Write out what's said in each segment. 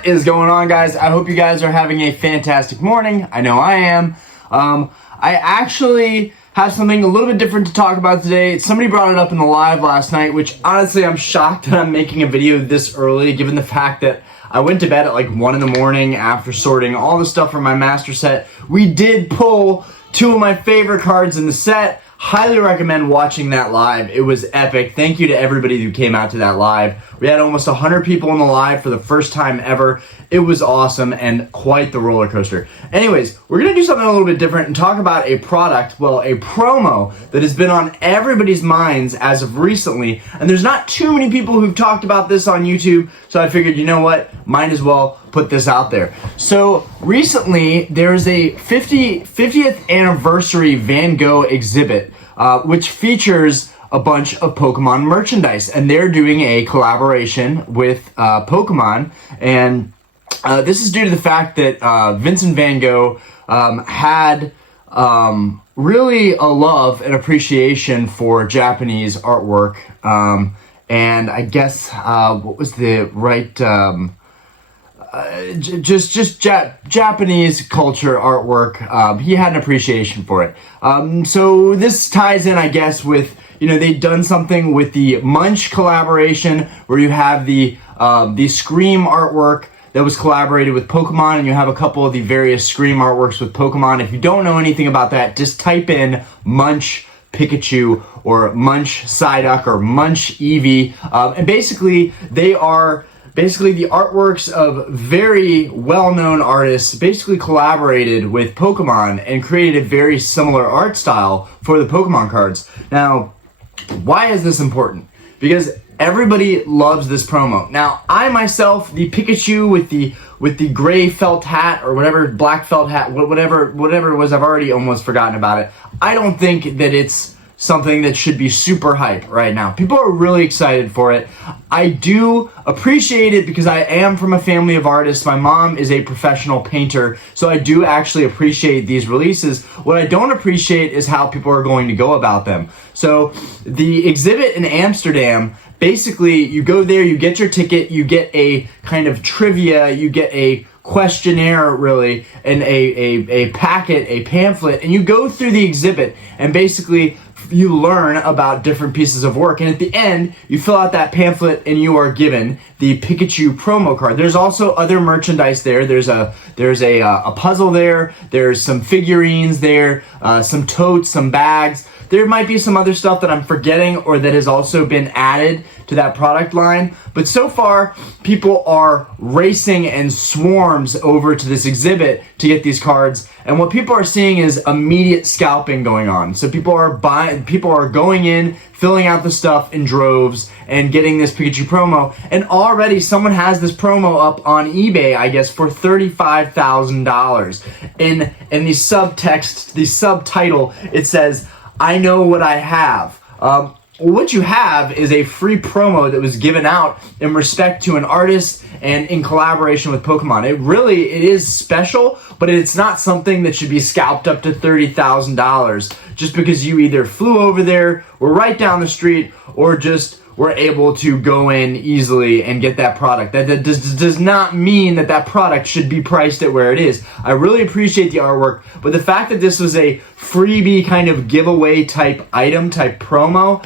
What is going on, guys? I hope you guys are having a fantastic morning. I know I am. I actually have something a little bit different to talk about today. Somebody brought it up in the live last night, which honestly I'm shocked that I'm making a video this early, given the fact that I went to bed at like 1 in the morning after sorting all the stuff from my master set. We did pull two of my favorite cards in the set. Highly recommend watching that live. It was epic. Thank you to everybody who came out to that live. We had almost 100 people in the live for the first time ever. It was awesome and quite the roller coaster. Anyways, we're gonna do something a little bit different and talk about a product, well, a promo that has been on everybody's minds as of recently. And there's not too many people who've talked about this on YouTube, so I figured, you know what, might as well put this out there. So recently, there's a 50th anniversary Van Gogh exhibit, which features a bunch of Pokemon merchandise, and they're doing a collaboration with Pokemon, and this is due to the fact that Vincent Van Gogh had really a love and appreciation for Japanese artwork, and I guess what was the right Japanese culture artwork. He had an appreciation for it. So this ties in, I guess, with, you know, they'd done something with the Munch collaboration where you have the Scream artwork that was collaborated with Pokemon, and you have a couple of the various Scream artworks with Pokemon. If you don't know anything about that, just type in Munch Pikachu or Munch Psyduck or Munch Eevee, and basically they are the artworks of very well-known artists basically collaborated with Pokemon and created a very similar art style for the Pokemon cards. Now, why is this important? Because everybody loves this promo. Now, I myself, the Pikachu with the gray felt hat or whatever, black felt hat, whatever it was, I've already almost forgotten about it. I don't think that it's something that should be super hype right now. People are really excited for it. I do appreciate it because I am from a family of artists. My mom is a professional painter, so I do actually appreciate these releases. What I don't appreciate is how people are going to go about them. So the exhibit in Amsterdam, basically you go there, you get your ticket, you get a kind of trivia, you get a questionnaire really, and a packet, a pamphlet, and you go through the exhibit, and basically you learn about different pieces of work, and at the end you fill out that pamphlet and you are given the Pikachu promo card. There's also other merchandise there. There's a puzzle there, there's some figurines there, some totes, some bags. There might be some other stuff that I'm forgetting or that has also been added to that product line. But so far, people are racing in swarms over to this exhibit to get these cards. And what people are seeing is immediate scalping going on. So people are going in, filling out the stuff in droves and getting this Pikachu promo. And already someone has this promo up on eBay, I guess, for $35,000. In the subtext, the subtitle, it says, "I know what I have." What you have is a free promo that was given out in respect to an artist and in collaboration with Pokemon. It is special, but it's not something that should be scalped up to $30,000 just because you either flew over there, were right down the street, or just were able to go in easily and get that product. That does not mean that that product should be priced at where it is. I really appreciate the artwork, but the fact that this was a freebie kind of giveaway type item, type promo,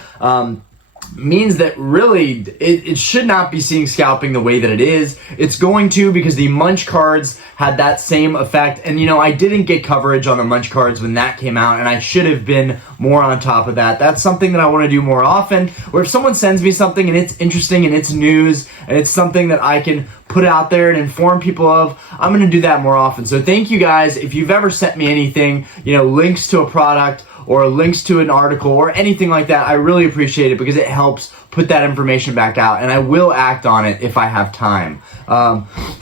means that really it should not be seeing scalping the way that it is. It's going to, because the Munch cards had that same effect, and you know, I didn't get coverage on the Munch cards when that came out, and I should have been more on top of that. That's something that I want to do more often, where if someone sends me something and it's interesting and it's news and it's something that I can put out there and inform people of, I'm going to do that more often. So thank you guys. If you've ever sent me anything, you know, links to a product or links to an article or anything like that, I really appreciate it because it helps put that information back out, and I will act on it if I have time.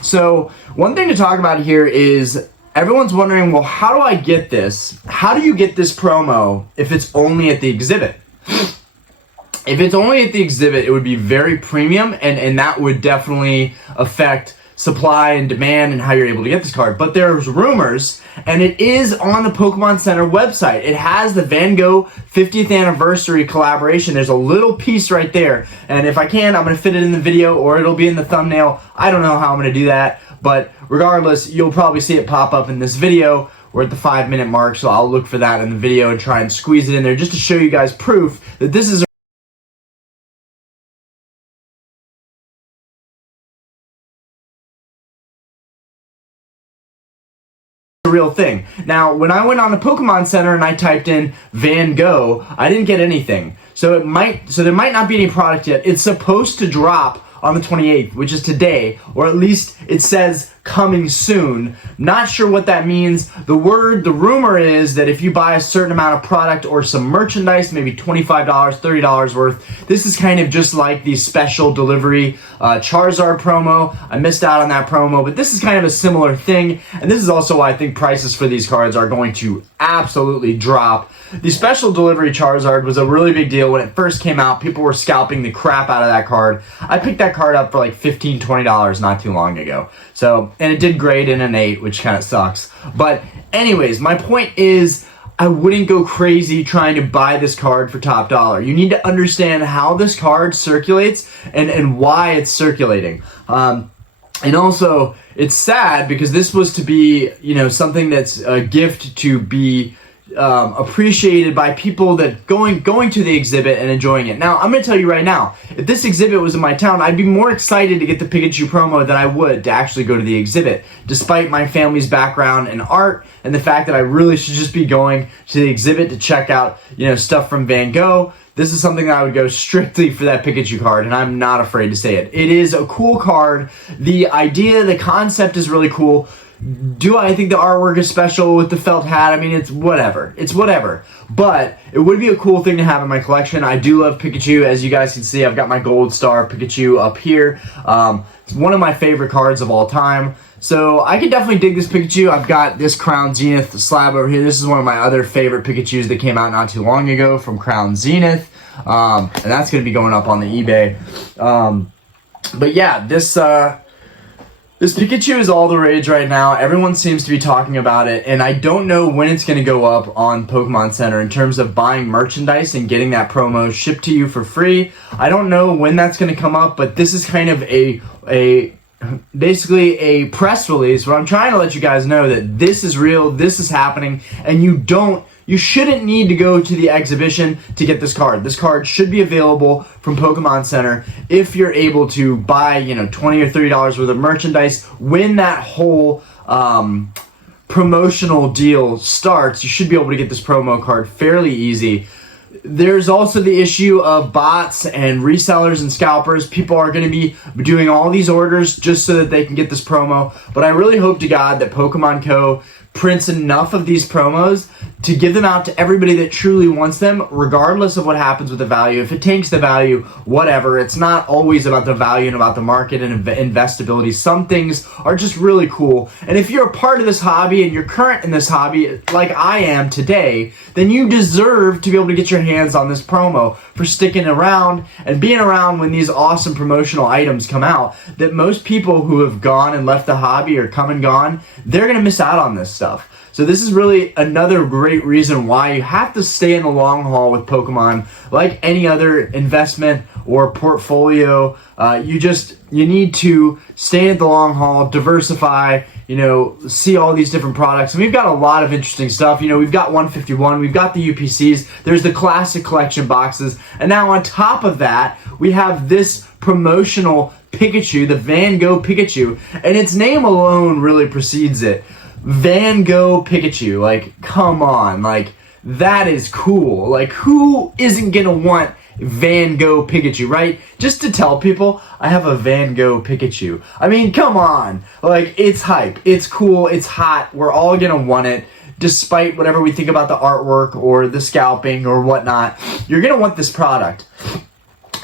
So one thing to talk about here is everyone's wondering, well, how do I get this? How do you get this promo if it's only at the exhibit? If it's only at the exhibit, it would be very premium, and that would definitely affect supply and demand and how you're able to get this card. But there's rumors, and it is on the Pokemon Center website. It has the Van Gogh 50th anniversary collaboration. There's a little piece right there, and if I can, I'm going to fit it in the video, or it'll be in the thumbnail. I don't know how I'm going to do that, but regardless, you'll probably see it pop up in this video. We're at the 5-minute mark, so I'll look for that in the video and try and squeeze it in there just to show you guys proof that this is a real thing. Now, when I went on the Pokemon Center and I typed in Van Gogh, I didn't get anything. So there might not be any product yet. It's supposed to drop on the 28th, which is today, or at least it says coming soon. Not sure what that means. The rumor is that if you buy a certain amount of product or some merchandise, maybe $25, $30 worth, this is kind of just like the special delivery Charizard promo. I missed out on that promo, but this is kind of a similar thing, and this is also why I think prices for these cards are going to absolutely drop. The special delivery Charizard was a really big deal when it first came out. People were scalping the crap out of that card. I picked that card up for like $15, $20 not too long ago. So, and it did great in an 8, which kind of sucks. But anyways, my point is, I wouldn't go crazy trying to buy this card for top dollar. You need to understand how this card circulates and why it's circulating. And also, it's sad because this was to be, you know, something that's a gift to be appreciated by people that going to the exhibit and enjoying it. Now, I'm going to tell you right now, if this exhibit was in my town, I'd be more excited to get the Pikachu promo than I would to actually go to the exhibit, despite my family's background in art and the fact that I really should just be going to the exhibit to check out, you know, stuff from Van Gogh. This is something that I would go strictly for that Pikachu card, and I'm not afraid to say it. It is a cool card. The idea, the concept is really cool. Do I think the artwork is special with the felt hat? I mean, it's whatever. It's whatever. But it would be a cool thing to have in my collection. I do love Pikachu. As you guys can see, I've got my gold star Pikachu up here. It's one of my favorite cards of all time. So I can definitely dig this Pikachu. I've got this Crown Zenith slab over here. This is one of my other favorite Pikachus that came out not too long ago from Crown Zenith. And that's going to be going up on the eBay. But yeah, this Pikachu is all the rage right now. Everyone seems to be talking about it, and I don't know when it's going to go up on Pokemon Center in terms of buying merchandise and getting that promo shipped to you for free. I don't know when that's going to come up, but this is kind of basically a press release where I'm trying to let you guys know that this is real, this is happening, and you shouldn't need to go to the exhibition to get this card. This card should be available from Pokemon Center if you're able to buy, you know, $20 or $30 worth of merchandise. When that whole promotional deal starts, you should be able to get this promo card fairly easy. There's also the issue of bots and resellers and scalpers. People are going to be doing all these orders just so that they can get this promo. But I really hope to God that Pokemon Co. prints enough of these promos to give them out to everybody that truly wants them, regardless of what happens with the value. If it tanks the value, whatever. It's not always about the value and about the market and investability. Some things are just really cool. And if you're a part of this hobby and you're current in this hobby, like I am today, then you deserve to be able to get your hands on this promo for sticking around and being around when these awesome promotional items come out that most people who have gone and left the hobby or come and gone, they're going to miss out on this stuff. So this is really another great reason why you have to stay in the long haul with Pokemon. Like any other investment or portfolio, you need to stay at the long haul, diversify, you know, see all these different products. And we've got a lot of interesting stuff. You know, we've got 151, we've got the UPCs, there's the classic collection boxes, and now on top of that, we have this promotional Pikachu, the Van Gogh Pikachu, and its name alone really precedes it. Van Gogh Pikachu, like, come on, like, that is cool. Like, who isn't gonna want Van Gogh Pikachu, right? Just to tell people, I have a Van Gogh Pikachu. I mean, come on. Like, it's hype, it's cool, it's hot, we're all gonna want it. Despite whatever we think about the artwork or the scalping or whatnot, you're gonna want this product.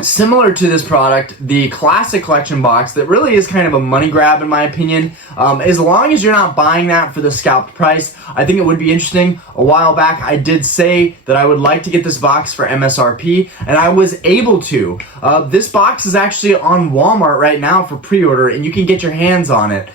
Similar to this product, the Classic Collection box that really is kind of a money grab in my opinion. As long as you're not buying that for the scalped price, I think it would be interesting. A while back, I did say that I would like to get this box for MSRP, and I was able to. This box is actually on Walmart right now for pre-order, and you can get your hands on it.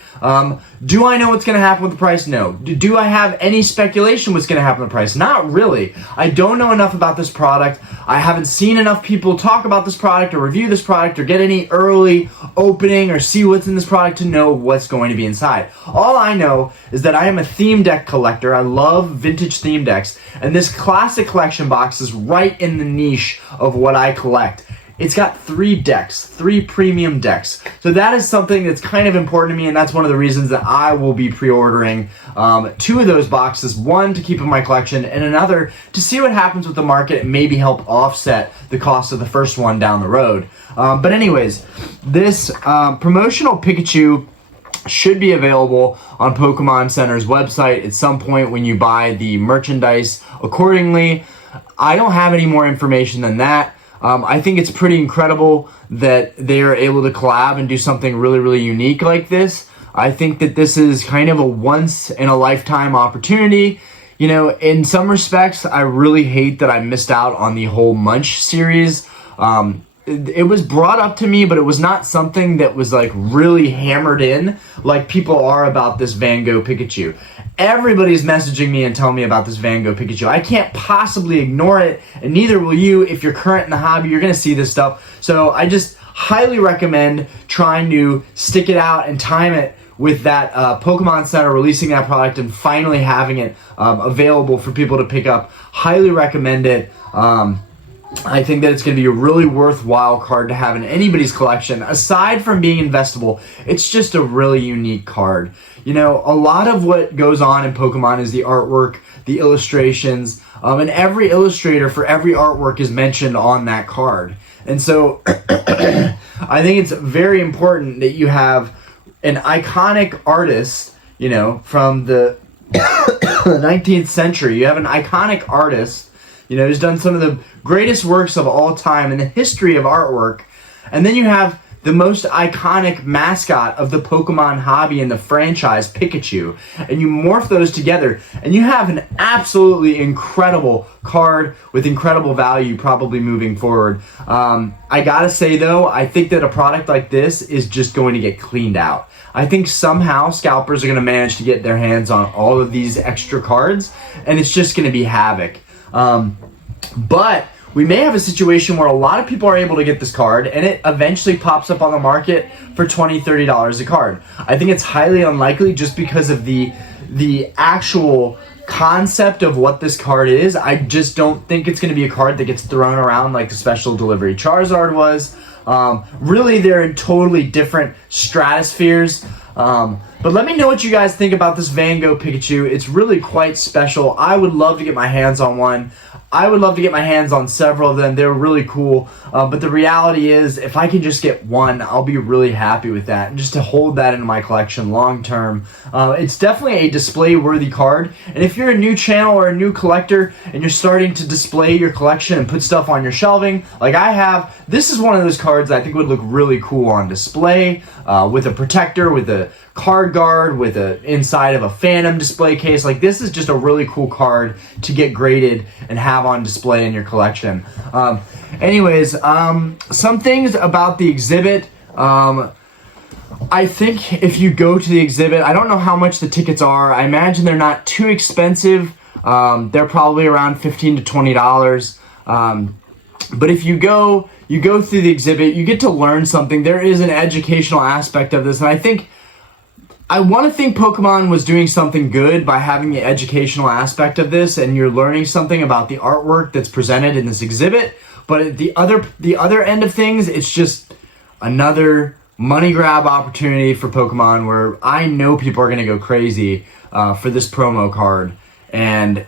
Do I know what's going to happen with the price? No. Do I have any speculation what's going to happen with the price? Not really. I don't know enough about this product. I haven't seen enough people talk about this product or review this product or get any early opening or see what's in this product to know what's going to be inside. All I know is that I am a theme deck collector. I love vintage theme decks, and this Classic Collection box is right in the niche of what I collect. It's got 3 decks, 3 premium decks. So that is something that's kind of important to me, and that's one of the reasons that I will be pre-ordering 2 of those boxes. One, to keep in my collection, and another, to see what happens with the market and maybe help offset the cost of the first one down the road. But anyways, this promotional Pikachu should be available on Pokemon Center's website at some point when you buy the merchandise accordingly. I don't have any more information than that. I think it's pretty incredible that they are able to collab and do something really, really unique like this. I think that this is kind of a once-in-a-lifetime opportunity. You know, in some respects, I really hate that I missed out on the whole Munch series. It was brought up to me, but it was not something that was like really hammered in like people are about this Van Gogh Pikachu. Everybody's messaging me and telling me about this Van Gogh Pikachu. I can't possibly ignore it, and neither will you. If you're current in the hobby, you're going to see this stuff. So I just highly recommend trying to stick it out and time it with that Pokemon Center releasing that product and finally having it available for people to pick up. Highly recommend it. I think that it's going to be a really worthwhile card to have in anybody's collection. Aside from being investable, it's just a really unique card. You know, a lot of what goes on in Pokemon is the artwork, the illustrations, and every illustrator for every artwork is mentioned on that card. And so I think it's very important that you have an iconic artist, you know, from the 19th century. You have an iconic artist, you know, who's done some of the greatest works of all time in the history of artwork. And then you have the most iconic mascot of the Pokemon hobby and the franchise, Pikachu. And you morph those together, and you have an absolutely incredible card with incredible value probably moving forward. I gotta say, though, I think that a product like this is just going to get cleaned out. I think somehow scalpers are going to manage to get their hands on all of these extra cards, and it's just going to be havoc. But we may have a situation where a lot of people are able to get this card and it eventually pops up on the market for $20, $30 a card. I think it's highly unlikely just because of the actual concept of what this card is. I just don't think it's going to be a card that gets thrown around like the special delivery Charizard was. Really, they're in totally different stratospheres. But let me know what you guys think about this Van Gogh Pikachu. It's really quite special. I would love to get my hands on one. I would love to get my hands on several of them. They're really cool. But the reality is, if I can just get one, I'll be really happy with that. And just to hold that in my collection long term. It's definitely a display-worthy card. And if you're a new channel or a new collector and you're starting to display your collection and put stuff on your shelving, like I have, this is one of those cards that I think would look really cool on display with a protector, with a card guard, with a inside of a Phantom display case. Like, this is just a really cool card to get graded and have on display in your collection. Anyways, some things about the exhibit. I think if you go to the exhibit, I don't know how much the tickets are. I imagine they're not too expensive. They're probably around $15 to $20. But if you go through the exhibit, you get to learn something. There is an educational aspect of this, and I want to think Pokemon was doing something good by having the educational aspect of this, and you're learning something about the artwork that's presented in this exhibit. But at the other end of things, it's just another money grab opportunity for Pokemon, where I know people are going to go crazy for this promo card. And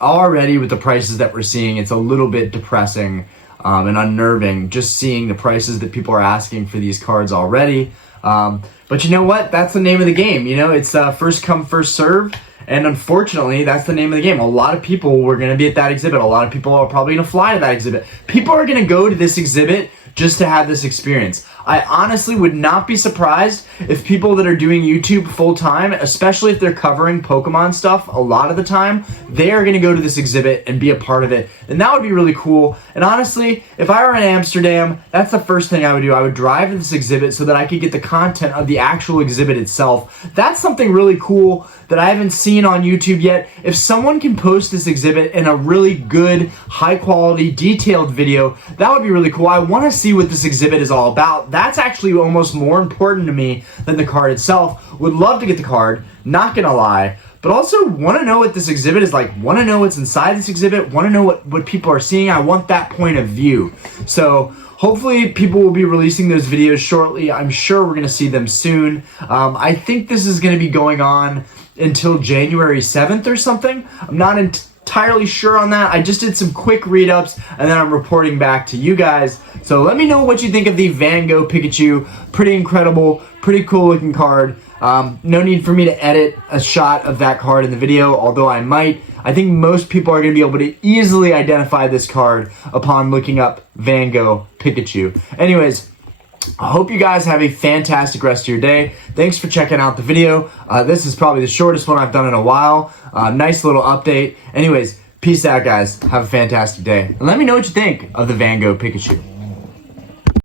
already with the prices that we're seeing, it's a little bit depressing and unnerving just seeing the prices that people are asking for these cards already. But you know what? That's the name of the game. You know, it's first come, first serve. And unfortunately, that's the name of the game. A lot of people were going to be at that exhibit. A lot of people are probably going to fly to that exhibit. People are going to go to this exhibit just to have this experience. I honestly would not be surprised if people that are doing YouTube full time, especially if they're covering Pokemon stuff a lot of the time, they are going to go to this exhibit and be a part of it. And that would be really cool. And honestly, if I were in Amsterdam, that's the first thing I would do. I would drive to this exhibit so that I could get the content of the actual exhibit itself. That's something really cool that I haven't seen on YouTube yet. If someone can post this exhibit in a really good, high quality, detailed video, that would be really cool. I want to see what this exhibit is all about. That's actually almost more important to me than the card itself. Would love to get the card, not gonna lie, but also want to know what this exhibit is like, want to know what's inside this exhibit, want to know what people are seeing. I want that point of view. So hopefully people will be releasing those videos shortly. I'm sure we're going to see them soon. I think this is going to be going on until January 7th or something. I'm not entirely sure on that. I just did some quick read-ups and then I'm reporting back to you guys. So let me know what you think of the Van Gogh Pikachu. Pretty incredible, pretty cool looking card. No need for me to edit a shot of that card in the video, although I might. I think most people are going to be able to easily identify this card upon looking up Van Gogh Pikachu. Anyways, I hope you guys have a fantastic rest of your day. Thanks for checking out the video. This is probably the shortest one I've done in a while. Nice little update. Anyways, peace out, guys. Have a fantastic day. And let me know what you think of the Van Gogh Pikachu.